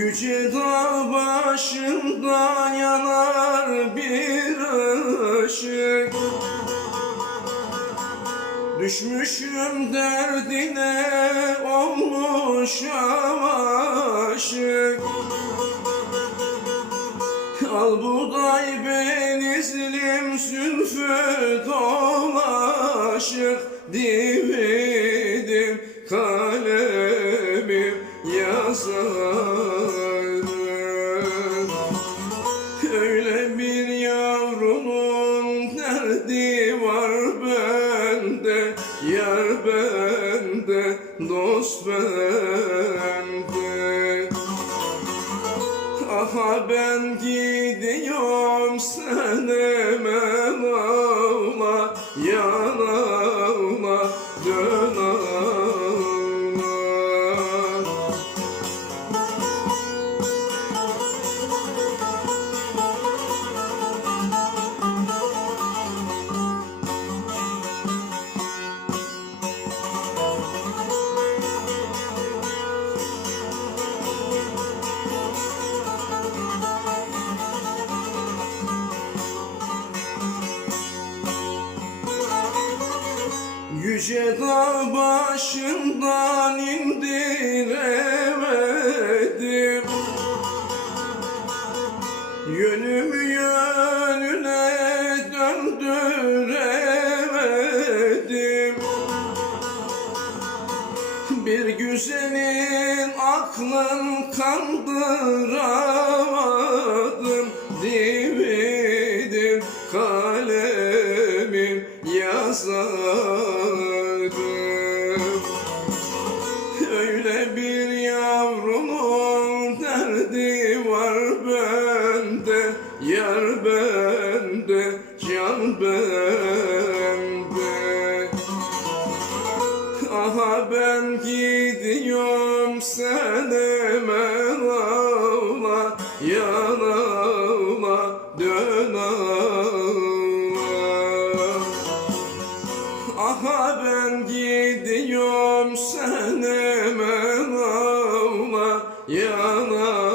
Yüce dağ başında yanar bir ışık. Düşmüşüm derdine olmuşam aşık. Al buday benizlim sülfü dolaşık Dividim kalemim yazar bende, dost bende Aha ben gidiyorum sen hemen ağla Yan Yüce dağ başından indiremedim. Yönümü yönüne döndüremedim. Bir güzelin aklın kandıramadım derdi var bende Yar bende, can bende. Aha ben gidiyorum sen hemen ağla Yan ağla, dön ağla. Aha ben gidiyorum sen hemen ağla Yan ağla.